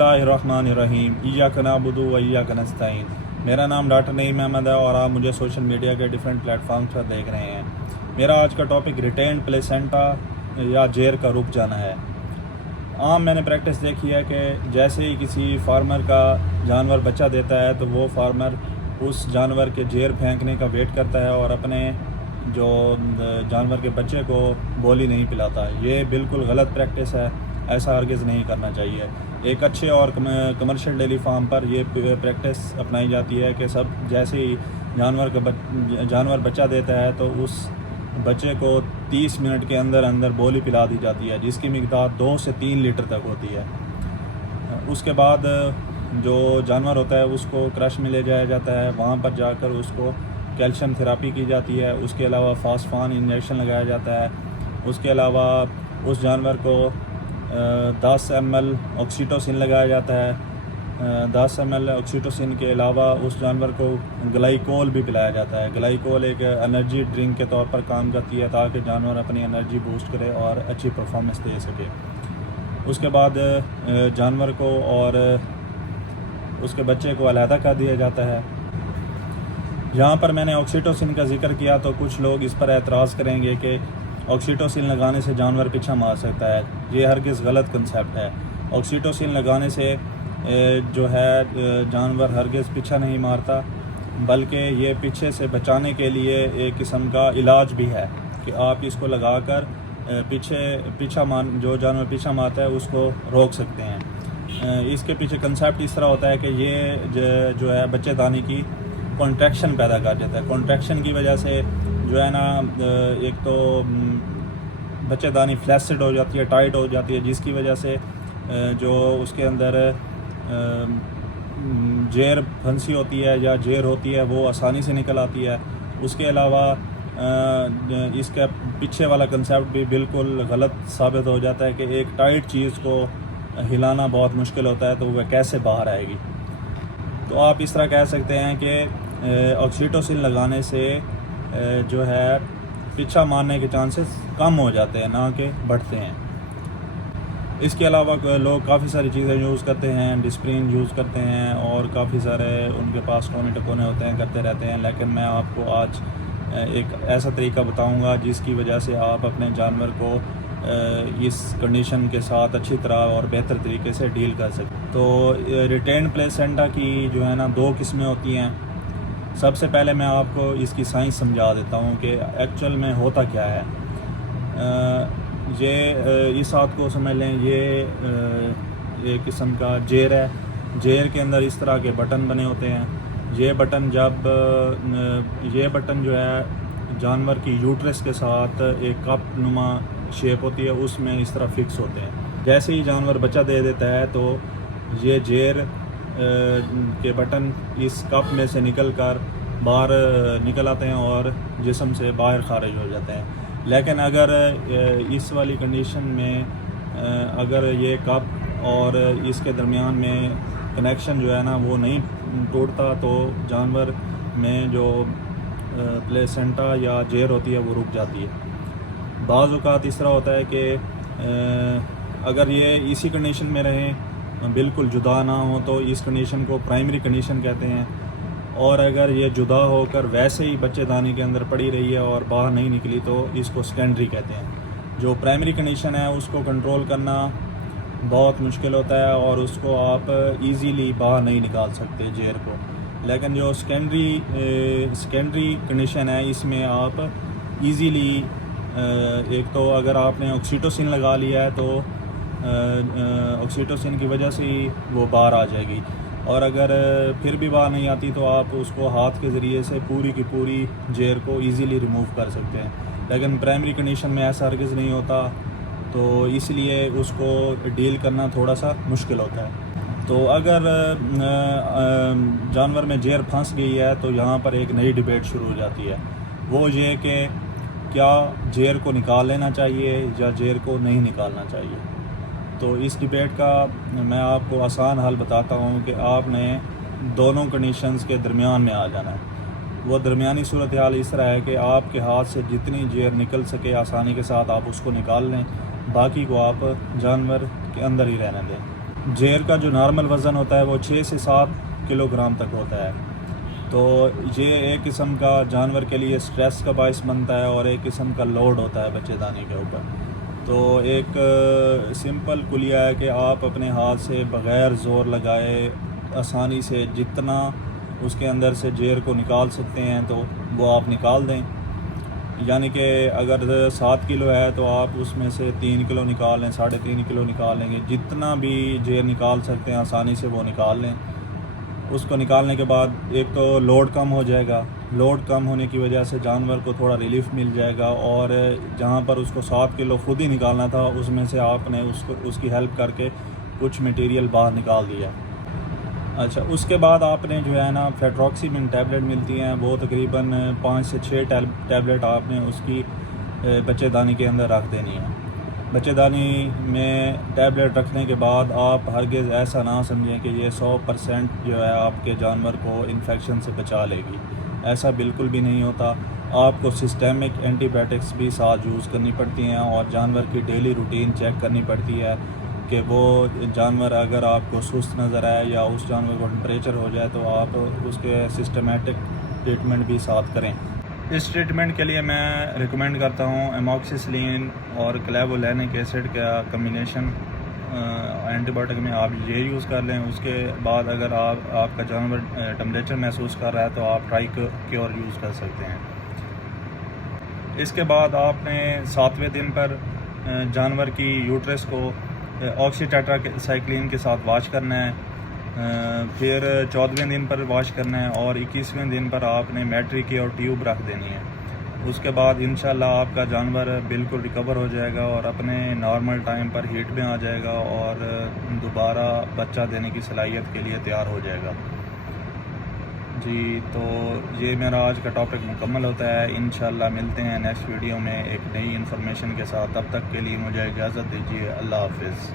اللہ الرحمن الرحیم ایاک نعبد و ایاک نستعین۔ میرا نام ڈاکٹر نعیم احمد ہے اور آپ مجھے سوشل میڈیا کے ڈیفرنٹ پلیٹ فارمز پر دیکھ رہے ہیں۔ میرا آج کا ٹاپک ریٹینڈ پلیسنٹا یا جیر کا رک جانا ہے۔ عام میں نے پریکٹس دیکھی ہے کہ جیسے ہی کسی فارمر کا جانور بچہ دیتا ہے تو وہ فارمر اس جانور کے جیر پھینکنے کا ویٹ کرتا ہے اور اپنے جو جانور کے بچے کو بولی نہیں پلاتا۔ یہ بالکل غلط پریکٹس ہے، ایسا ہرگز نہیں کرنا چاہیے۔ ایک اچھے اور کمرشل ڈیری فارم پر یہ پریکٹس اپنائی جاتی ہے کہ جیسے ہی جانور بچہ دیتا ہے تو اس بچے کو 30 منٹ کے اندر بولی پلا دی جاتی ہے، جس کی مقدار 2 سے 3 لیٹر تک ہوتی ہے۔ اس کے بعد جو جانور ہوتا ہے اس کو کرش میں لے جایا جاتا ہے، وہاں پر جا کر اس کو کیلشیم تھراپی کی جاتی ہے۔ اس کے علاوہ فاسفان انجیکشن لگایا جاتا ہے۔ اس کے علاوہ اس جانور کو 10 ml آکسیٹوسن لگایا جاتا ہے۔ 10 ml آکسیٹوسن کے علاوہ اس جانور کو گلائکول بھی پلایا جاتا ہے۔ گلائکول ایک انرجی ڈرنک کے طور پر کام کرتی ہے تاکہ جانور اپنی انرجی بوسٹ کرے اور اچھی پرفارمنس دے سکے۔ اس کے بعد جانور کو اور اس کے بچے کو علیحدہ کر دیا جاتا ہے۔ یہاں پر میں نے آکسیٹوسن کا ذکر کیا تو کچھ لوگ اس پر اعتراض کریں گے کہ آکسیٹوسن لگانے سے جانور پیچھا مار سکتا ہے۔ یہ ہرگز غلط کنسیپٹ ہے۔ آکسیٹوسن لگانے سے جو ہے جانور ہرگز پیچھا نہیں مارتا، بلکہ یہ پیچھے سے بچانے کے لیے ایک قسم کا علاج بھی ہے کہ آپ اس کو لگا کر جو جانور پیچھا مارتا ہے اس کو روک سکتے ہیں۔ اس کے پیچھے کنسیپٹ اس طرح ہوتا ہے کہ یہ جو ہے بچے دانی کی کنٹریکشن پیدا کر دیتا ہے۔ کنٹریکشن کی وجہ سے جو ہے نا ایک تو بچے دانی فلیسڈ ہو جاتی ہے، ٹائٹ ہو جاتی ہے، جس کی وجہ سے جو اس کے اندر جیر پھنسی ہوتی ہے یا جیر ہوتی ہے وہ آسانی سے نکل آتی ہے۔ اس کے علاوہ اس کا پیچھے والا کنسیپٹ بھی بالکل غلط ثابت ہو جاتا ہے کہ ایک ٹائٹ چیز کو ہلانا بہت مشکل ہوتا ہے تو وہ کیسے باہر آئے گی۔ تو آپ اس طرح کہہ سکتے ہیں کہ آکسیٹوسن لگانے سے جو ہے پیچھا مارنے کے چانسز کم ہو جاتے ہیں، نہ کہ بڑھتے ہیں۔ اس کے علاوہ لوگ کافی ساری چیزیں یوز کرتے ہیں، ڈسپرین یوز کرتے ہیں اور کافی سارے ان کے پاس ٹونے ٹکونے ہوتے ہیں، کرتے رہتے ہیں، لیکن میں آپ کو آج ایک ایسا طریقہ بتاؤں گا جس کی وجہ سے آپ اپنے جانور کو اس کنڈیشن کے ساتھ اچھی طرح اور بہتر طریقے سے ڈیل کر سکیں۔ تو ریٹینڈ پلیسنٹا کی جو ہے نا 2 قسمیں ہوتی ہیں۔ سب سے پہلے میں آپ کو اس کی سائنس سمجھا دیتا ہوں کہ ایکچوئل میں ہوتا کیا ہے۔ یہ اس بات کو سمجھ لیں، یہ ایک قسم کا جیر ہے۔ جیر کے اندر اس طرح کے بٹن بنے ہوتے ہیں۔ یہ بٹن جو ہے جانور کی یوٹرس کے ساتھ ایک کپ نما شیپ ہوتی ہے، اس میں اس طرح فکس ہوتے ہیں۔ جیسے ہی جانور بچہ دے دیتا ہے تو یہ جیر کے بٹن اس کپ میں سے نکل کر باہر نکل آتے ہیں اور جسم سے باہر خارج ہو جاتے ہیں۔ لیکن اگر اس والی کنڈیشن میں اگر یہ کپ اور اس کے درمیان میں کنیکشن جو ہے نا وہ نہیں ٹوٹتا تو جانور میں جو پلیسنٹا یا جیر ہوتی ہے وہ رک جاتی ہے۔ بعض اوقات اس طرح ہوتا ہے کہ اگر یہ اسی کنڈیشن میں رہیں، بالکل جدا نہ ہو، تو اس کنڈیشن کو پرائمری کنڈیشن کہتے ہیں، اور اگر یہ جدا ہو کر ویسے ہی بچے دانی کے اندر پڑی رہی ہے اور باہر نہیں نکلی تو اس کو سیکنڈری کہتے ہیں۔ جو پرائمری کنڈیشن ہے اس کو کنٹرول کرنا بہت مشکل ہوتا ہے اور اس کو آپ ایزیلی باہر نہیں نکال سکتے جیر کو، لیکن جو سیکنڈری کنڈیشن ہے اس میں آپ ایزیلی ایک تو اگر آپ نے آکسیٹوسن لگا لیا ہے تو آکسیٹوسن کی وجہ سے ہی وہ باہر آ جائے گی، اور اگر پھر بھی باہر نہیں آتی تو آپ اس کو ہاتھ کے ذریعے سے پوری کی پوری جیر کو ایزیلی ریموو کر سکتے ہیں۔ لیکن پرائمری کنڈیشن میں ایسا ہرگز نہیں ہوتا، تو اس لیے اس کو ڈیل کرنا تھوڑا سا مشکل ہوتا ہے۔ تو اگر جانور میں جیر پھنس گئی ہے تو یہاں پر ایک نئی ڈیبیٹ شروع ہو جاتی ہے، وہ یہ کہ کیا جیر کو نکال لینا چاہیے یا جیر کو نہیں نکالنا چاہیے۔ تو اس ڈیبیٹ کا میں آپ کو آسان حل بتاتا ہوں کہ آپ نے دونوں کنڈیشنز کے درمیان میں آ جانا ہے۔ وہ درمیانی صورتحال اس طرح ہے کہ آپ کے ہاتھ سے جتنی جیر نکل سکے آسانی کے ساتھ آپ اس کو نکال لیں، باقی کو آپ جانور کے اندر ہی رہنے دیں۔ جیر کا جو نارمل وزن ہوتا ہے وہ 6 سے 7 کلو گرام تک ہوتا ہے. تو یہ ایک قسم کا جانور کے لیے سٹریس کا باعث بنتا ہے اور ایک قسم کا لوڈ ہوتا ہے بچے دانی کے اوپر. تو ایک سمپل کلیہ ہے کہ آپ اپنے ہاتھ سے بغیر زور لگائے آسانی سے جتنا اس کے اندر سے جیر کو نکال سکتے ہیں تو وہ آپ نکال دیں. یعنی کہ اگر 7 کلو ہے تو آپ اس میں سے 3 کلو نکال لیں، 3.5 کلو نکال لیں گے. جتنا بھی جیر نکال سکتے ہیں آسانی سے وہ نکال لیں. اس کو نکالنے کے بعد ایک تو لوڈ کم ہو جائے گا، لوڈ کم ہونے کی وجہ سے جانور کو تھوڑا ریلیف مل جائے گا، اور جہاں پر اس کو 7 کلو خود ہی نکالنا تھا اس میں سے آپ نے اس کی ہیلپ کر کے کچھ میٹیریل باہر نکال دیا. اچھا، اس کے بعد آپ نے جو ہے نا فیٹروکسیمن ٹیبلٹ ملتی ہیں، وہ تقریباً 5 سے 6 ٹیبلٹ آپ نے اس کی بچے دانی کے اندر رکھ دینی ہے. بچے دانی میں ٹیبلٹ رکھنے کے بعد آپ ہرگز ایسا نہ سمجھیں کہ یہ 100% جو ہے آپ کے جانور کو انفیکشن سے بچا لے گی. ایسا بالکل بھی نہیں ہوتا. آپ کو سسٹیمک اینٹی بائیوٹکس بھی ساتھ یوز کرنی پڑتی ہیں، اور جانور کی ڈیلی روٹین چیک کرنی پڑتی ہے کہ وہ جانور اگر آپ کو سست نظر آئے یا اس جانور کو ٹمپریچر ہو جائے تو آپ اس کے سسٹمیٹک ٹریٹمنٹ بھی ساتھ کریں. اس ٹریٹمنٹ کے لیے میں ریکمینڈ کرتا ہوں ایموکسیسلین اور کلیوولینک ایسڈ کا کمبینیشن اینٹی بائیوٹک میں آپ یہ یوز کر لیں. اس کے بعد اگر آپ کا جانور ٹمپریچر محسوس کر رہا ہے تو آپ ٹرائی کیور یوز کر سکتے ہیں. اس کے بعد آپ نے 7ویں دن پر جانور کی یوٹرس کو آکسی ٹیٹرا سائکلین کے ساتھ واش کرنا ہے. پھر 14ویں دن پر واش کرنا ہے، اور 21ویں دن پر آپ نے میٹری کی اور ٹیوب رکھ دینی ہے. اس کے بعد انشاءاللہ آپ کا جانور بالکل ریکور ہو جائے گا اور اپنے نارمل ٹائم پر ہیٹ میں آ جائے گا اور دوبارہ بچہ دینے کی صلاحیت کے لیے تیار ہو جائے گا. جی، تو یہ میرا آج کا ٹاپک مکمل ہوتا ہے. انشاءاللہ ملتے ہیں نیکسٹ ویڈیو میں ایک نئی انفارمیشن کے ساتھ. تب تک کے لیے مجھے اجازت دیجیے. اللہ حافظ.